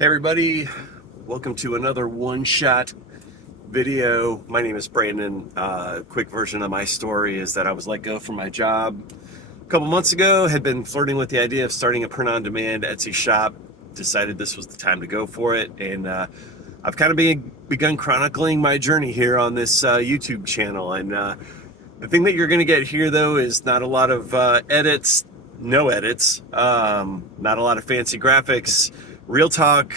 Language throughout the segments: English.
Hey everybody, welcome to another one-shot video. My name is Brandon. Quick version of my story is that I was let go from my job a couple months ago, had been flirting with the idea of starting a print-on-demand Etsy shop, decided this was the time to go for it, and I've kind of begun chronicling my journey here on this YouTube channel. And the thing that you're going to get here, though, is not a lot of edits, no edits, not a lot of fancy graphics, real talk,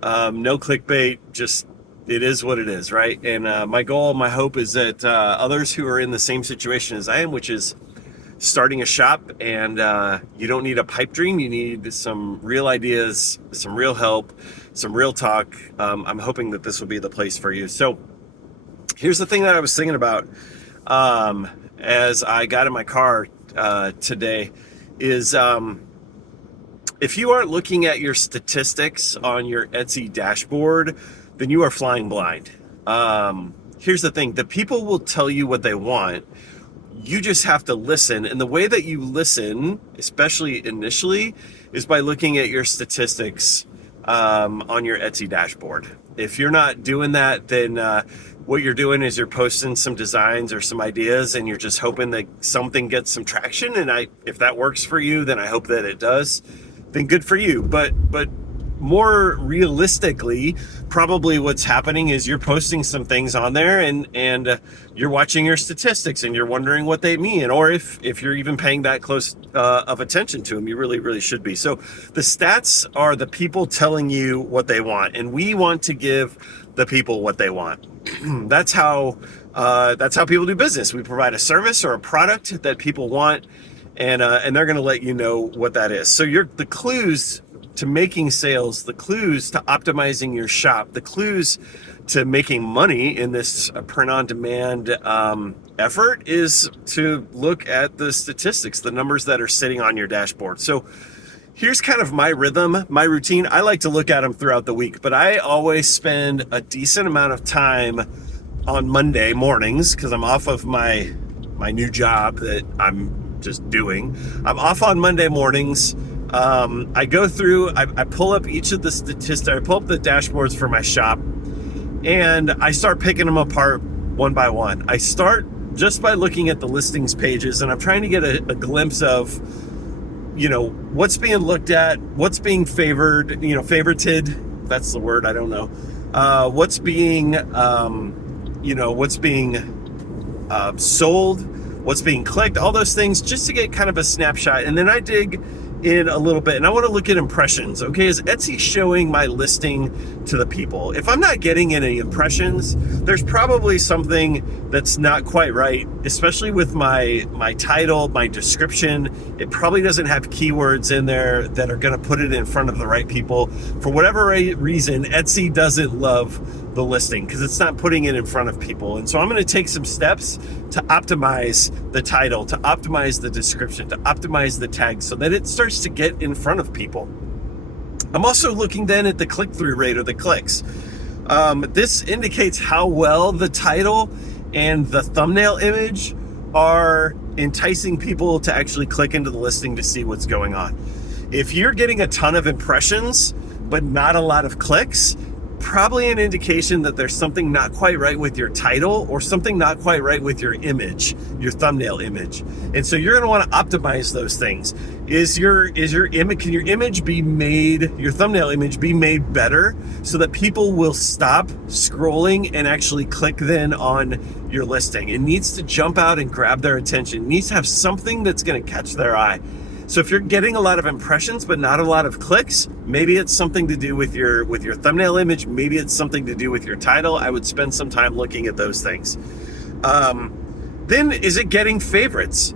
no clickbait, just it is what it is, right? And my goal, my hope is that others who are in the same situation as I am, which is starting a shop, and you don't need a pipe dream, you need some real ideas, some real help, some real talk. I'm hoping that this will be the place for you. So here's the thing that I was thinking about as I got in my car today is if you aren't looking at your statistics on your Etsy dashboard, then you are flying blind. Here's the thing, the people will tell you what they want. You just have to listen. And the way that you listen, especially initially, is by looking at your statistics on your Etsy dashboard. If you're not doing that, then what you're doing is you're posting some designs or some ideas and you're just hoping that something gets some traction. And if that works for you, then I hope that it does. Then good for you. But more realistically, probably what's happening is you're posting some things on there and you're watching your statistics and you're wondering what they mean, or if you're even paying that close of attention to them. You really should be. So the stats are the people telling you what they want, and we want to give the people what they want. That's how people do business. We provide a service or a product that people want, and they're going to let you know what that is. So the clues to making sales, the clues to optimizing your shop, the clues to making money in this print-on-demand effort is to look at the statistics, the numbers that are sitting on your dashboard. So here's kind of my rhythm, my routine. I like to look at them throughout the week, but I always spend a decent amount of time on Monday mornings because I'm off of my new job that I'm just doing. I'm off on Monday mornings. I go through, I pull up each of the statistics, I pull up the dashboards for my shop, and I start picking them apart one by one. I start just by looking at the listings pages, and I'm trying to get a glimpse of, what's being looked at, what's being favored, favorited, that's the word, I don't know. What's being, what's being sold, what's being clicked, all those things, just to get kind of a snapshot. And then I dig in a little bit, and I want to look at impressions. Okay, is Etsy showing my listing to the people? If I'm not getting any impressions, there's probably something that's not quite right, especially with my title, my description. It probably doesn't have keywords in there that are going to put it in front of the right people. For whatever reason, Etsy doesn't love the listing because it's not putting it in front of people. And so I'm going to take some steps to optimize the title, to optimize the description, to optimize the tag so that it starts to get in front of people. I'm also looking then at the click-through rate, or the clicks. This indicates how well the title and the thumbnail image are enticing people to actually click into the listing to see what's going on. If you're getting a ton of impressions but not a lot of clicks, probably an indication that there's something not quite right with your title, or something not quite right with your image, your thumbnail image. And so you're going to want to optimize those things. Can your image be made, your thumbnail image be made better so that people will stop scrolling and actually click then on your listing? It needs to jump out and grab their attention. It needs to have something that's going to catch their eye. So if you're getting a lot of impressions but not a lot of clicks, maybe it's something to do with your thumbnail image, maybe it's something to do with your title. I would spend some time looking at those things. Then is it getting favorites?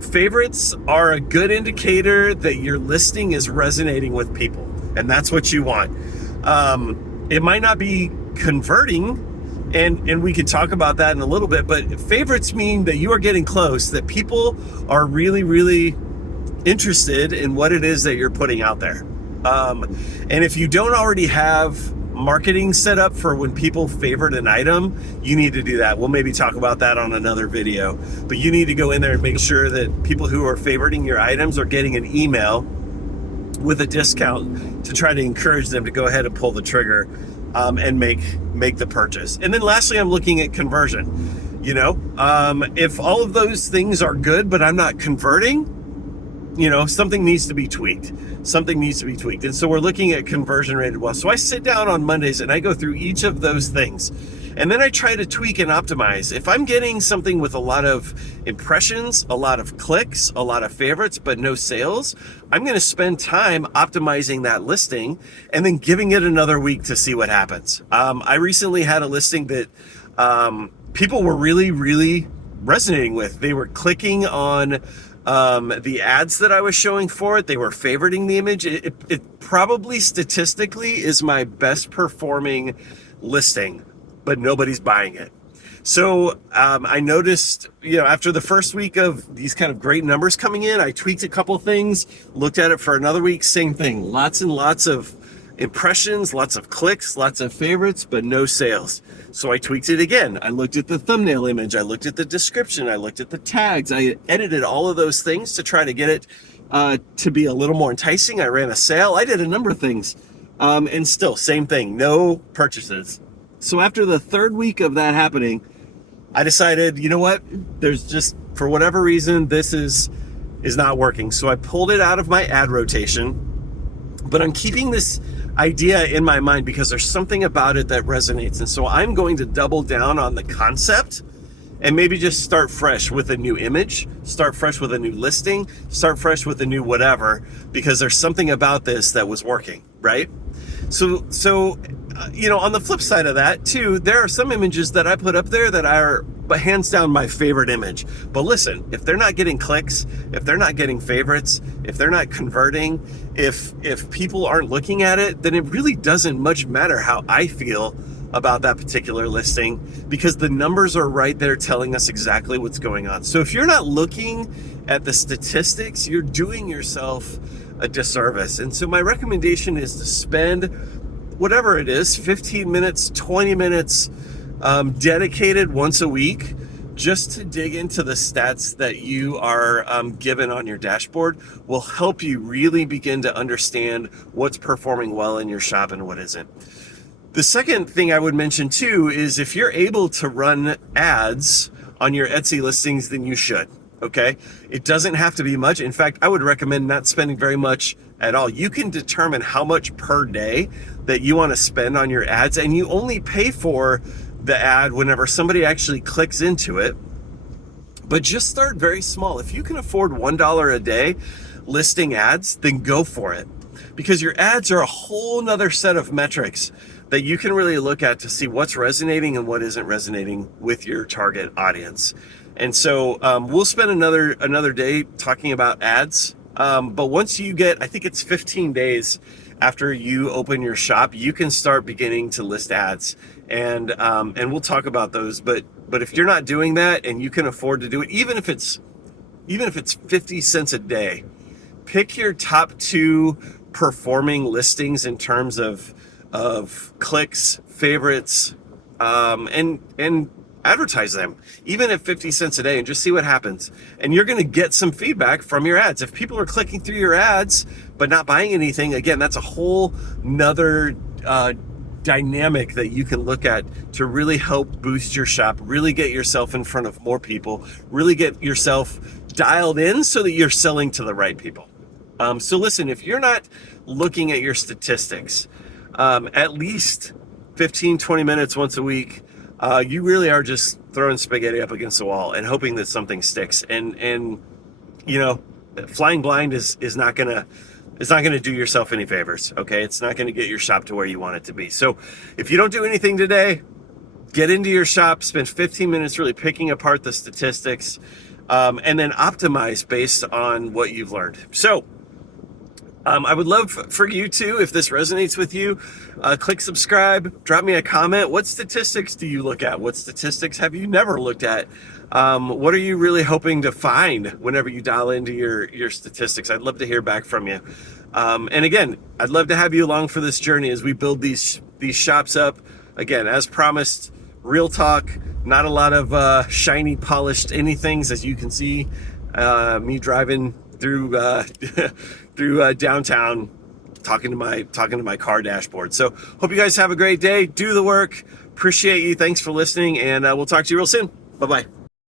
Favorites are a good indicator that your listing is resonating with people, and that's what you want. It might not be converting, and we can talk about that in a little bit, but favorites mean that you are getting close, that people are really interested in what it is that you're putting out there. And if you don't already have marketing set up for when people favorite an item, you need to do that. We'll maybe talk about that on another video, but you need to go in there and make sure that people who are favoriting your items are getting an email with a discount to try to encourage them to go ahead and pull the trigger and make the purchase. And then lastly, I'm looking at conversion. If all of those things are good, but I'm not converting, something needs to be tweaked. And so we're looking at conversion rate as well. So I sit down on Mondays and I go through each of those things. And then I try to tweak and optimize. If I'm getting something with a lot of impressions, a lot of clicks, a lot of favorites, but no sales, I'm going to spend time optimizing that listing and then giving it another week to see what happens. I recently had a listing that people were really, really resonating with. They were clicking on the ads that I was showing for it. They were favoriting the image. It probably statistically is my best performing listing, but nobody's buying it. So I noticed, after the first week of these kind of great numbers coming in, I tweaked a couple things, looked at it for another week, same thing. Lots and lots of impressions, lots of clicks, lots of favorites, but no sales. So I tweaked it again. I looked at the thumbnail image, I looked at the description, I looked at the tags, I edited all of those things to try to get it to be a little more enticing. I ran a sale, I did a number of things, and still same thing, no purchases. So after the third week of that happening, I decided, you know what, there's just, for whatever reason, this is not working. So I pulled it out of my ad rotation, but I'm keeping this idea in my mind because there's something about it that resonates. And so I'm going to double down on the concept and maybe just start fresh with a new image, start fresh with a new listing, start fresh with a new whatever, because there's something about this that was working, right? So on the flip side of that too, there are some images that I put up there that are hands down my favorite image. But listen, if they're not getting clicks, if they're not getting favorites, if they're not converting, if people aren't looking at it, then it really doesn't much matter how I feel about that particular listing, because the numbers are right there telling us exactly what's going on. So if you're not looking at the statistics, you're doing yourself a disservice. And so my recommendation is to spend whatever it is, 15 minutes, 20 minutes, dedicated once a week, just to dig into the stats that you are given on your dashboard, will help you really begin to understand what's performing well in your shop and what isn't. The second thing I would mention too is if you're able to run ads on your Etsy listings, then you should. Okay, it doesn't have to be much. In fact, I would recommend not spending very much at all. You can determine how much per day that you want to spend on your ads, and you only pay for the ad whenever somebody actually clicks into it. But just start very small. If you can afford $1 a day listing ads, then go for it, because your ads are a whole nother set of metrics that you can really look at to see what's resonating and what isn't resonating with your target audience. And so we'll spend another day talking about ads. But once you get, I think it's 15 days after you open your shop, you can start beginning to list ads. And we'll talk about those. But if you're not doing that and you can afford to do it, even if it's 50 cents a day, pick your top 2 performing listings in terms of clicks, favorites, and advertise them, even at 50 cents a day, and just see what happens. And you're going to get some feedback from your ads. If people are clicking through your ads but not buying anything, again, that's a whole nother dynamic that you can look at to really help boost your shop, really get yourself in front of more people, really get yourself dialed in so that you're selling to the right people. So listen, if you're not looking at your statistics at least 15, 20 minutes once a week, you really are just throwing spaghetti up against the wall and hoping that something sticks. And flying blind is not gonna do yourself any favors. Okay, it's not gonna get your shop to where you want it to be. So if you don't do anything today, get into your shop, spend 15 minutes really picking apart the statistics, and then optimize based on what you've learned. So I would love for you to, if this resonates with you, click subscribe, drop me a comment. What statistics do you look at? What statistics have you never looked at? What are you really hoping to find whenever you dial into your statistics? I'd love to hear back from you. And again, I'd love to have you along for this journey as we build these shops up. Again, as promised, real talk, not a lot of shiny, polished anythings, as you can see me driving through through downtown, talking to my car dashboard. So hope you guys have a great day. Do the work. Appreciate you. Thanks for listening, and we'll talk to you real soon. Bye-bye.